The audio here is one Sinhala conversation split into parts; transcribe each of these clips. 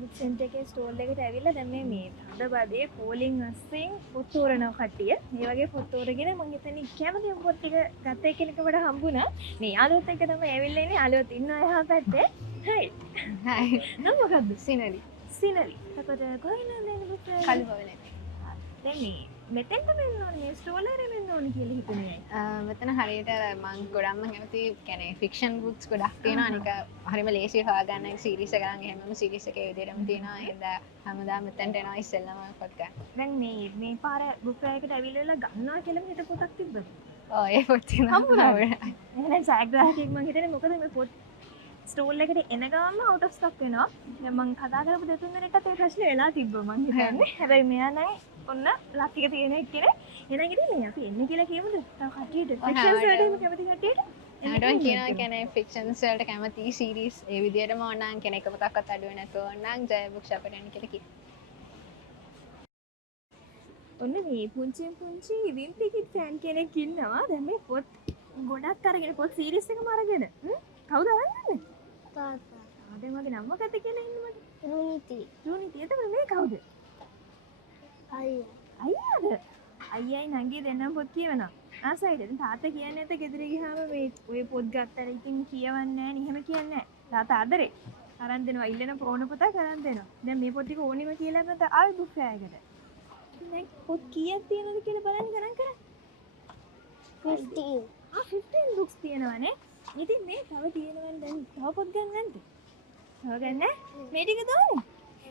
බුක් සෙන්ටර් එකේ ස්ටෝල් එකට ඇවිල්ලා දැන් මේ තදබදේ පෝලිං අස්සෙන් පොත් තෝරනවා කට්ටිය. මේ වගේ පොත් තෝරගෙන මම හිතන්නේ කැමතිම පොත් ටික ගත එක්කෙනෙකුට හම්බුණා. මේ යාළුවොත් එක්ක තමයි ඇවිල්ලා ඉන්නේ. යාළුවොත් ඉන්නවා එහා පැත්තේ. හයි. හයි. නම මොකද්ද? සිනලි. සිනලි. එතකොට කොහෙන්ද එන්නේ බුක් කලිබවලේ. දැන් මේ මෙතෙන්ද මෙන්න ඕනේ මේ ස්ටෝල් එකේ මෙන්න ඕනේ කියලා හිතුනේ. මෙතන හරියට මම ගොඩක්ම කැමති කියන්නේ ෆික්ෂන් බුක්ස් ගොඩක් තියෙනවා. අනික හරිම ලේසියි හොයාගන්න සීරීස් එක ගන්න හැමෝම සීරීස් එකේ විදිහටම තියෙනවා. ඒද හැමදාම මෙතනට එනවා ඉස්සෙල්ලාම පොත් ගන්න. දැන් මේ පාර බුක් එකකට ඇවිල්ලා ගන්නවා කියලා හිත පොතක් තිබ්බද? ඔව් ඒ පොත් තියෙනවා. හම්බුණා. එහෙනම් සාග්‍රාහකෙක් මම හිතන්නේ මොකද මේ පොත් ස්ටෝල් එකට එන ගමන්ම අවුට් ඔෆ් ස්ටොක් වෙනවා. දැන් මම කතා කරපු දෙතුන් දිනකටත් ඒ ප්‍රශ්නේ වෙලා තිබ්බා මම හිතන්නේ. හැබැයි මෙයා නම් ඔන්න ලක් එක තියෙන එක්කනේ. එහෙනම් ඉතින් මේ අපි එන්නේ කියලා කියමුද? තව කට්ටියට ෆික්ෂන්ස් වලට එහෙම කැමති කට්ටියට. අඩුවන් කියනවා කියන්නේ ෆික්ෂන්ස් වලට කැමති සීරීස් ඒ විදිහටම ඕනනම් කෙනෙක් පොතක්වත් අඩුව නැතුව ඕනනම් ජය බුක් ෂොප් එකට එන්න කියලා කියනවා. ඔන්න මේ පුංචි විම්පි කිඩ් ෆෑන් කෙනෙක් ඉන්නවා. දැන් මේ පොත් ගොඩක් අරගෙන පොත් සීරීස් එකම අරගෙන. කවුද අරන්නේ? තාත්තා. දැන් මගේ නම මොකක්ද කියලා ඉන්නේ මට? රුනිති. රුනිති. එතකොට මේ කවුද? අයියා. අයියාද? අයියයි නංගි දෙන්නම පොත් කියවනවා. ආසයිද? දැන් තාත්තා කියන්නේ නැත ගෙදර ගියාම මේ ඔය පොත් ගත්තා ඉතින් කියවන්නේ නැහැ නේ. එහෙම කියන්නේ නැහැ. තාත්තා ආදරේ. අරන් දෙනවා. ඉල්ලන ඕන පොතක් අරන් දෙනවා. දැන් මේ පොත් ටික ඕනෙම කියලා නැත්නම් ආයි බුක් ෆෙයාර් එකට. දැන් පොත් කීයක් තියෙනවද කියලා බලන්න ගණන් කරන්න. 15. 15 බුක්ස් තියෙනවානේ. ඉතින් මේ තව තියෙනවනේ දැන් තව පොත් ගන්නන්නද? තව ගන්න මේ ටික දාන්නේ.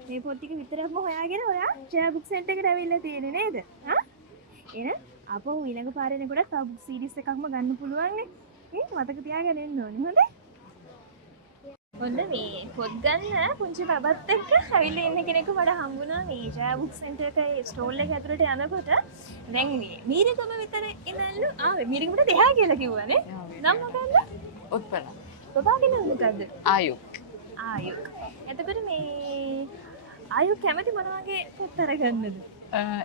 මේ පොත් ටික විතරක්ම හොයාගෙන ඔයා ජය බුක් සෙන්ටර් එකට ඇවිල්ලා තියෙන්නේ නේද? හා? එහෙනම් අපෝ ඊළඟ පාරේ එනකොට තව බුක් සීරීස් එකක්ම ගන්න පුළුවන් නේ. මතක තියාගෙන එන්න ඕනේ. හොඳයි? ඔන්න මේ පොත් ගන්න පුංචි බබත් එක්ක ඇවිල්ලා ඉන්න කෙනෙකු මට හම්බුණා මේ ජය බුක් සෙන්ටර් එකේ ස්ටෝල් එක ඇතුළට යනකොට. දැන් මේ මීරිකම විතර ඉඳන්ලු ආවේ. මීරිකමට දෙහා කියලා කිව්වනේ. නම් මොකද්ද? උත්පල. බබාගේ නම මොකද්ද? ආයුක්. ආයුක්. එතකොට මේ ආයුක් කැමති මොන වගේ පොත් අරගන්නද?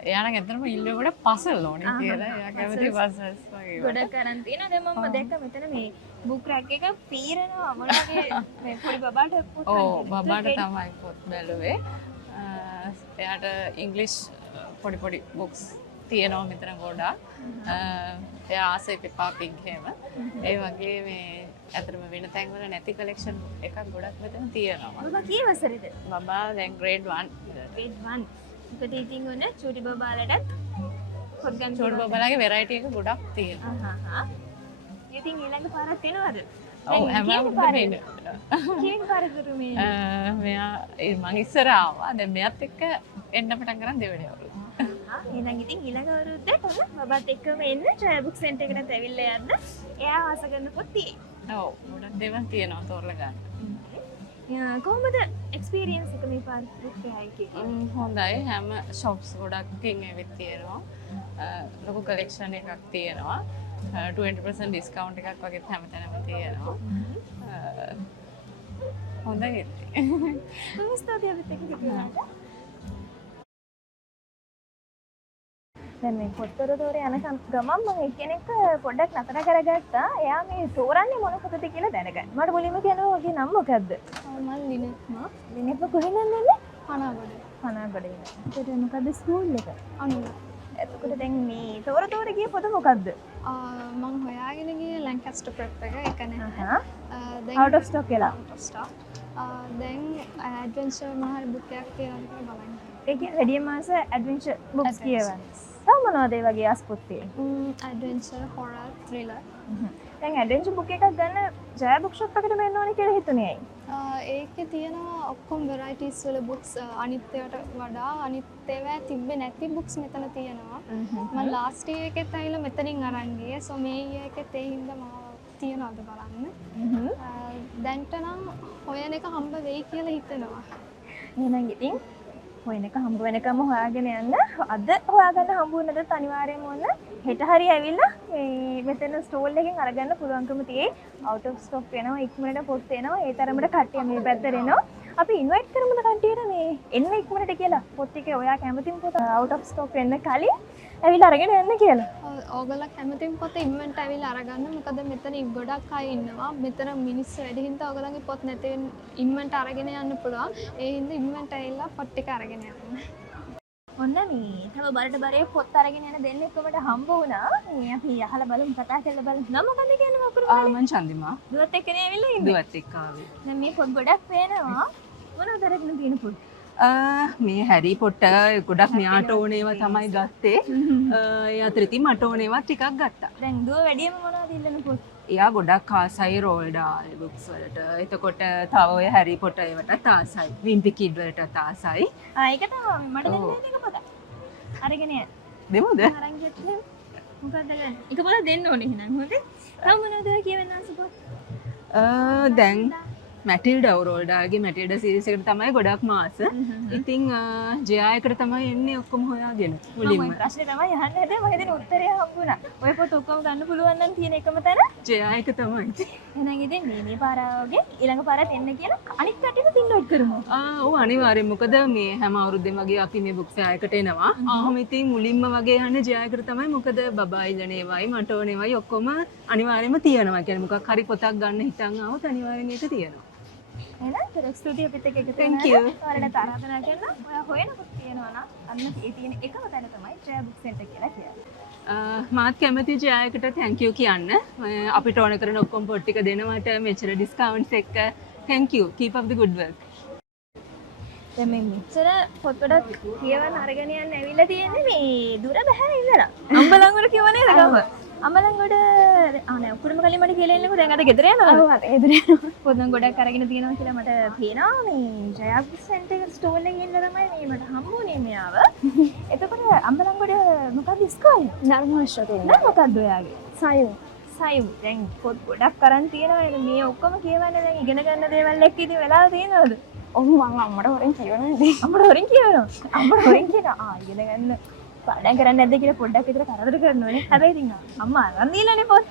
එයා නම් ඇත්තටම ඉල්ලුවකට පසල් ඕනේ කියලා. එයා කැමති පසල්ස් වගේ. ගොඩක් අරන් තියෙනවා. දැන් මම දැක්ක මෙතන මේ බුක් රැක් එක පීරනවා මොන වගේ මේ පොඩි බබාට පොත් ඔව් බබාට තමයි පොත් බැලුවේ. එයාට ඉංග්‍රීසි පොඩි බුක්ස් තියෙනවා මෙතන ගොඩක්. එයා ආසයි පෙපා පිග් එහෙම. ඒ වගේ මේ ඇත්තටම වෙන තැන්වල නැති කලෙක්ෂන් එකක් ගොඩක් මෙතන තියෙනවා. බබා කී වසරේද? බබා දැන් grade 1. grade 1. ඉතින් ඉතින් ඔන්න චූටි බබාලටත් පොත් ගන්න චූටි බබාලගේ වෙරයිටි එක ගොඩක් තියෙනවා. ඉතින් ඊළඟ පාරක් එනවද? ඔව් හැමෝම වෙන්නේ. කීයක පාරකටද මේ? මෙයා මං ඉස්සර ආවා. දැන් මෙයාත් එක්ක එන්න පටන් ගන්න දෙවෙනි අවුරුද්ද. එහෙනම් ඉතින් ඊළඟ අවුරුද්දට බබාත් එක්කම එන්න ජය බුක් සෙන්ටර් එකට ඇවිල්ලා යන්න. එයා ආස කරන පොත් තියෙනවා. ඔව් ගොඩක් දේවල් තියෙනවා තෝරලා ගන්න. කොහොමද එක්ස්පීරියන්ස් එක මේ පාර බුක් එකයි කියන්නේ? හොඳයි හැම shops ගොඩක්කින් ඇවිත් තියෙනවා. ලොකු collection එකක් තියෙනවා. 20% discount එකක් වගේ හැමතැනම තියෙනවා. හොඳයි. කොහොමද අපිට ඒක කියන්නේ? දැන් මේ පොත්තර තෝරේ යන ගමන් මම එක්කෙනෙක් පොඩ්ඩක් නතර කරගත්තා. එයා මේ තෝරන්නේ මොන පොතද කියලා දැනගන්න. මට මුලින්ම කියනවා ඔගේ නම මොකද්ද? මම ලිනෙත් මා. ලිනෙත් කොහෙන්ද එන්නේ? හනාගොඩ. හනාගොඩ ඉන්න. ඒකට මොකද්ද ස්කූල් එක? අනුර. එතකොට දැන් මේ තෝර ගිය පොත මොකද්ද? මම හොයාගෙන ගියේ ලැන්කස්ටර් ප්‍රෙප් එක. ඒක නැහැ. out of stock කියලා. out of stock. දැන් ඇඩ්වෙන්චර් මොහරි බුක් එකක් තියෙනවා කියලා බලන්න. ඒ කියන්නේ වැඩිම මාස ඇඩ්වෙන්චර් බුක්ස් කියවන්න. තව මොනවද ඒ වගේ අස්පොත් තියෙන්නේ? Adventure හොරර් thriller. දැන් ඇඩ්වෙන්චර් බුක් එකක් ගන්න ජය බුක් ෂොප් එකට මෙන්න ඕනේ කියලා හිතුනේ ඇයි? ඒකේ තියෙනවා ඔක්කොම varieties වල books අනිත් ඒවාට වඩා අනිත් ඒවා තිබ්බේ නැති books මෙතන තියෙනවා. මම last year එකෙත් ඇවිල්ලා මෙතනින් අරන් ගියේ. so මේ year එකෙත් ඒ හින්දා මාව තියනවාද බලන්න. දැන්ට නම් හොයන එක හම්බ වෙයි කියලා හිතෙනවා. එහෙනම් ඉතින් හොයන එක හම්බ වෙනකම් හොයාගෙන යන්න. අද හොයාගන්න හම්බුනද අනිවාර්යයෙන්ම ඕන හෙට හරි ඇවිල්ලා මේ මෙතන ස්ටෝල් එකෙන් අරගන්න පුළුවන්කම තියෙයි. out of stock වෙනවා ඉක්මනට පොත් එනවා. ඒ තරමට කට්ටිය මේ පැත්තට එනවා. අපි ඉන්වයිට් කරමුද කට්ටියට මේ එන්න ඉක්මනට කියලා. පොත් එකේ ඔයා කැමතිම පොත out of stock වෙන්න කලින් ඇවිල්ලා අරගෙන යන්න කියලා. ඕගොල්ලෝ කැමතිම පොත ඉන්වෙන්ට් ඇවිල්ලා අරගන්න. මොකද මෙතන ගොඩක් අය ඉන්නවා. මෙතන මිනිස්සු වැඩි හින්දා ඕගොල්ලන්ගේ පොත් නැති ඉන්වෙන්ට් අරගෙන යන්න පුළුවන්. ඒ හින්දා ඉන්වෙන්ට් ඇවිල්ලා පොත් ටික අරගෙන යන්න. ඔන්න මේ තව බරට බරේ පොත් අරගෙන යන දෙන්නෙක්මට හම්බ වුණා. මේ අපි අහලා බලමු කතා කරලා බලමු. නම මොකද කියන්නේ වකුරු? මං චන්දිමා දුවත් එක්කනේ ඇවිල්ලා ඉන්නේ. දුවත් එක්ක ආවේ. දැන් මේ පොත් ගොඩක් පේනවා. මොනවද අරගෙන තියෙන පොත්? මේ හැරි පොට්ට ගොඩක් මෙයාට ඕන ඒවා තමයි ගත්තේ. ඒ අතර ඉතින් මට ඕන ඒවා ටිකක් ගත්තා. දැන් දුව වැඩියම මොනවද ඉල්ලන පොත්? එයා ගොඩක් ආසයි රෝල්ඩ් ආල් බුක්ස් වලට. එතකොට තව ඔය හැරි පොට ඒවටත් ආසයි. විම්පි කිඩ් වලටත් ආසයි. ඒක තමයි මට දැන් දෙන්න එක පොත. අරගෙන යන්න. දෙමුද? අරන් ගත්තේ මොකක්ද ගන්න? එක පොත දෙන්න ඕනේ එහෙනම් හොඳේ. තව මොනවද කියවෙන්න ආස පොත්? දැන් මැටිල්ඩා රෝල්ඩාගේ මැටිල්ඩා සීරීස් එකට තමයි ගොඩක් මාස. ඉතින් ජයා එකට තමයි එන්නේ ඔක්කොම හොයාගෙන මුලින්ම. මම ප්‍රශ්නේ තමයි අහන්න හැදේ මම හිතන්නේ උත්තරය හම්බුණා. ඔය පොත ඔක්කොම ගන්න පුළුවන් නම් තියෙන එකම තැන ජයා එක තමයි. එහෙනම් ඉතින් මේ පාරාවගේ ඊළඟ පාරට එන්න කියලා අනිත් කට්ටියට තින්නොත් කරමු. ඔව් අනිවාර්යෙන්. මොකද මේ හැම අවුරුද්දෙම වගේ අපි මේ බුක්ස් ආයකට එනවා. ආහම ඉතින් මුලින්ම වගේ යන්නේ ජයා එකට තමයි. මොකද බබා ඉල්ලන ඒවයි මට ඕන ඒවයි ඔක්කොම අනිවාර්යෙන්ම තියෙනවා. කියන්නේ මොකක් හරි පොතක් ගන්න හිතන් ආවොත් අනිවාර්යෙන් ඒක තියෙනවා. එහෙනම් තෙක් ස්ටුඩියෝ අපිත් එක්ක එකතු Thank වෙනවා. you. ඔයාලට ආරාධනා කරනවා. ඔයා හොයන පොත් තියෙනවා නම් අන්න ඒ තියෙන එකම තැන තමයි ජයා බුක් සෙන්ටර් කියලා කියන්නේ. මාත් කැමති ජයායකට thank you කියන්න. අපිට ඕන කරන ඔක්කොම පොත් ටික දෙනවට මෙච්චර ඩිස්කවුන්ට්ස් එක්ක thank you. keep up the good work. දැන් මේ මෙච්චර පොත් ගොඩක් කියවන්න අරගෙන යන්න ඇවිල්ලා තියෙන්නේ මේ දුර බැහැ ඉඳලා. අම්බලන්ගොඩ කියව නේද ගම? අම්බලන්ගොඩ නෑ උකුරුම කලින් මට කියලා එන්නකෝ දැන් අද ගෙදර යනවා. ඔව් අද ගෙදර යනවා. පොත් නම් ගොඩක් අරගෙන තියෙනවා කියලා මට පේනවා මේ ජයා බුක් සෙන්ටර් එක ස්ටෝල් එකේ ඉන්න තමයි මේ මට හම්බුනේ මෙයාව. එතකොට අම්බලන්ගොඩ මොකක්ද ඉස්කෝලේ? නර්මෝෂ්ට තියෙනවා. මොකක්ද ඔයාගේ? සයුම්. සයුම්. දැන් පොත් ගොඩක් අරන් තියෙනවා. මේ ඔක්කොම කියවන්නේ දැන් ඉගෙන ගන්න දේවල් එක්ක ඉතින් වෙලා තියෙනවද? ඔව් මම අම්මට හොරෙන් කියවනවා නේද? අම්මට හොරෙන් කියවනවා. අම්මට හොරෙන් කියනවා. ඉගෙන ගන්න පාඩම් කරන්නේ නැද්ද කියලා පොඩ්ඩක් විතර කරදර කරනවනේ. හැබැයි ඉතින් අම්මා අරන් දීලානේ පොත්.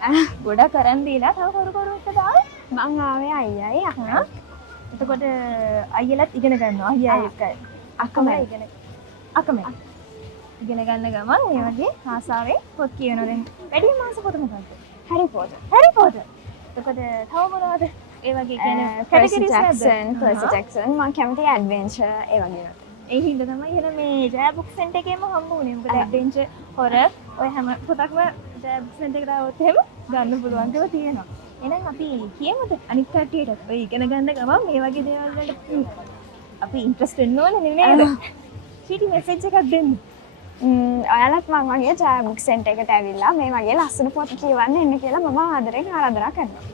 ගොඩක් අරන් දීලා තව කවුරු එක්කද ආවේ? මං ආවේ අයියයි අක්කා. එතකොට අයියලත් ඉගෙන ගන්නවා. අයියා එක්කයි. අක්කම ඉගෙන ගන්න ගමන් මේ වගේ ආසාවෙන් පොත් කියවනවා. දැන් වැඩිම ආස පොත මොකක්ද? හැරි පොටර්. එතකොට තව මොනවද? ඒ වගේ කියන්නේ කැටගරිස් නැද්ද? පර්සි ජැක්සන් මම කැමති ඇඩ්වෙන්චර් ඒ වගේ ඒවා. ඒ හින්දා තමයි එහෙනම් මේ ජයා බුක් සෙන්ටර් එකේම හම්බුනේ. මොකද ඇඩ්වෙන්චර් හොරර් ඔය හැම පොතක්ම ජයා බුක් සෙන්ටර් එකට આવොත් එහෙම ගන්න පුළුවන්කම තියෙනවා. එහෙනම් අපි කියමුද අනිත් කට්ටියට ඔය ඉගෙන ගන්න ගමන් මේ වගේ දේවල් වලට අපි ඉන්ට්‍රස්ට් වෙන්න ඕනේ නේද? චීටි මෙසේජ් එකක් දෙන්න. ඔයාලත් මම වගේ ජයා බුක් සෙන්ටර් එකට ඇවිල්ලා මේ වගේ ලස්සන පොත් කියවන්න එන්න කියලා මම ආදරෙන් ආරාධනා කරනවා.